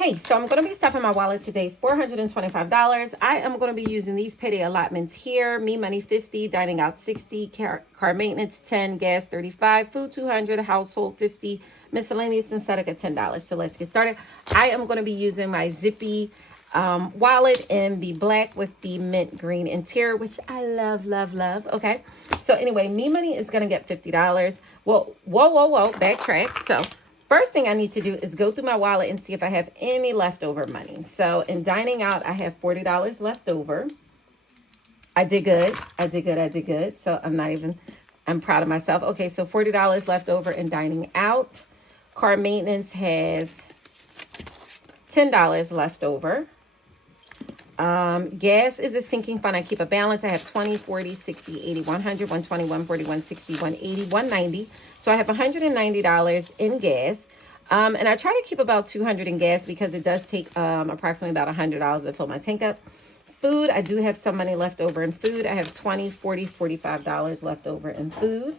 Hey, so I'm going to be stuffing my wallet today, $425. I am going to be using these payday allotments here. Me money 50, dining out 60, car maintenance 10, gas 35, food 200, household 50, miscellaneous and Sedeca $10. So let's get started. I am going to be using my Zippy wallet in the black with the mint green interior, which I love, love, love. Okay. So anyway, me money is going to get $50. Well, whoa, backtrack. So first thing I need to do is go through my wallet and see if I have any leftover money. So in dining out, I have $40 left over. I did good. So I'm proud of myself. Okay, so $40 left over in dining out. Car maintenance has $10 left over. Gas is a sinking fund. I keep a balance. I have 20, 40, 60, 80, 100, 120, 140, 160, 180, 190. So I have $190 in gas. And I try to keep about $200 in gas because it does take approximately about $100 to fill my tank up. Food, I do have some money left over in food. I have 20, 40, $45 left over in food.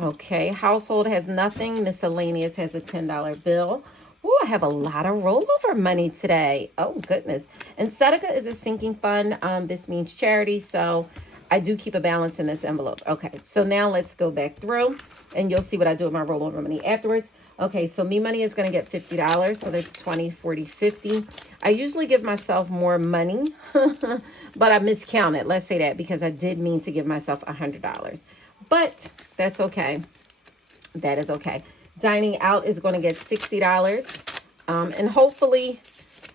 Okay, household has nothing. Miscellaneous has a $10 bill. Oh, I have a lot of rollover money today. Oh, goodness. And Sedeca is a sinking fund. This means charity. So I do keep a balance in this envelope. Okay, so now let's go back through and you'll see what I do with my rollover money afterwards. Okay, so me money is going to get $50. So that's 20, 40, 50. I usually give myself more money, but I miscounted. Let's say that because I did mean to give myself $100. But that's okay. That is okay. Dining out is going to get $60. And hopefully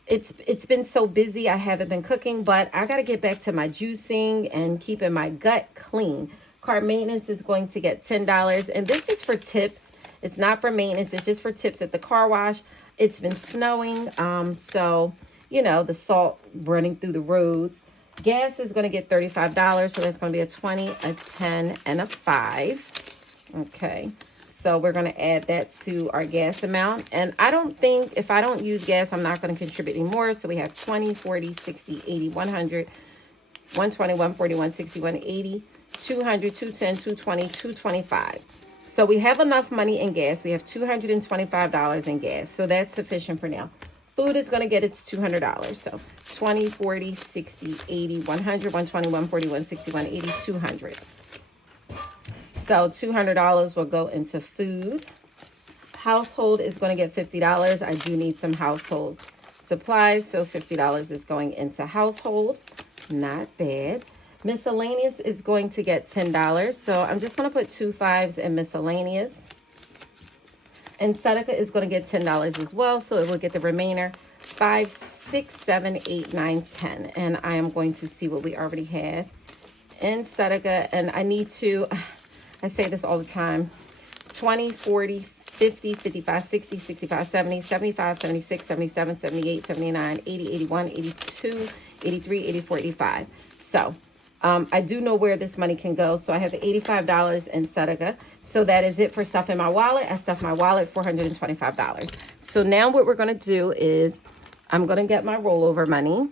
it's been so busy I haven't been cooking, but I got to get back to my juicing and keeping my gut clean. Car maintenance is going to get $10. And this is for tips. It's not for maintenance. It's just for tips at the car wash. It's been snowing. So, you know, the salt running through the roads. Gas is going to get $35. So that's going to be a 20, a 10, and a 5. Okay. So we're going to add that to our gas amount. And I don't think if I don't use gas, I'm not going to contribute anymore. So we have 20, 40, 60, 80, 100, 120, 140, 160, 180, 200, 210, 220, 225. So we have enough money in gas. We have $225 in gas. So that's sufficient for now. Food is going to get its $200. So 20, 40, 60, 80, 100, 120, 140, 160, 180, 200. So $200 will go into food. Household is going to get $50. I do need some household supplies. So $50 is going into household. Not bad. Miscellaneous is going to get $10. So I'm just going to put 2 5s in miscellaneous. And Sedeca is going to get $10 as well. So it will get the remainder 5, 6, 7, 8, 9, 10. And I am going to see what we already have in Sedeca. And I need to... I say this all the time, 20, 40, 50, 55, 60, 65, 70, 75, 76, 77, 78, 79, 80, 81, 82, 83, 84, 85. So I do know where this money can go. So I have $85 in Sedeca. So that is it for stuff in my wallet. I stuffed my wallet, $425. So now what we're going to do is I'm going to get my rollover money.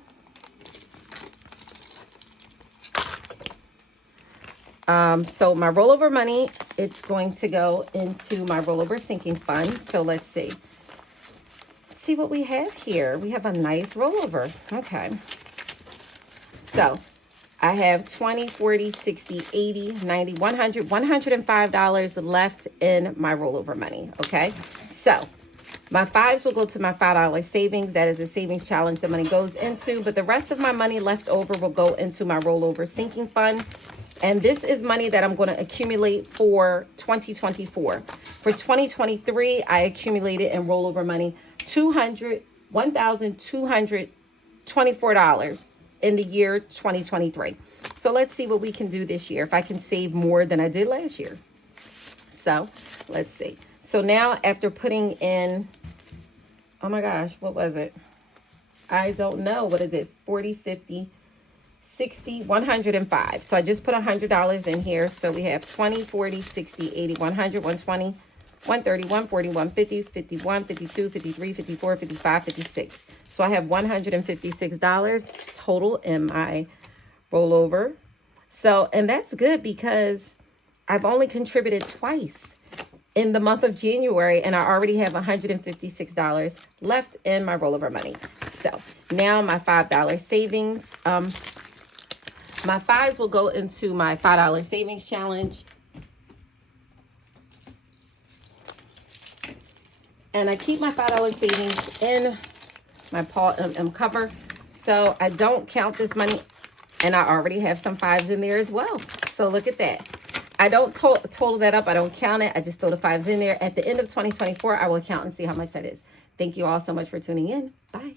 So my rollover money, it's going to go into my rollover sinking fund. So let's see. Let's see what we have here. We have a nice rollover. Okay. So I have 20, 40, 60, 80, 90, 100, $105 left in my rollover money. Okay. So my 5s will go to my $5 savings. That is a savings challenge the money goes into. But the rest of my money left over will go into my rollover sinking fund. And this is money that I'm going to accumulate for 2024. For 2023, I accumulated in rollover money $1,224 in the year 2023. So let's see what we can do this year, if I can save more than I did last year. So let's see. So now after putting in, oh my gosh, what was it? I don't know what is it, 40, 50, 60, 105. So I just put $100 in here. So we have 20, 40, 60, 80, 100, 120, 130, 140, 150, 51, 52, 53, 54, 55, 56. So I have $156 total in my rollover. So, and that's good because I've only contributed twice in the month of January, and I already have $156 left in my rollover money. So now my $5 savings. My fives will go into my $5 savings challenge. And I keep my $5 savings in my Paul cover. So I don't count this money. And I already have some fives in there as well. So look at that. I don't total that up. I don't count it. I just throw the fives in there. At the end of 2024, I will count and see how much that is. Thank you all so much for tuning in. Bye.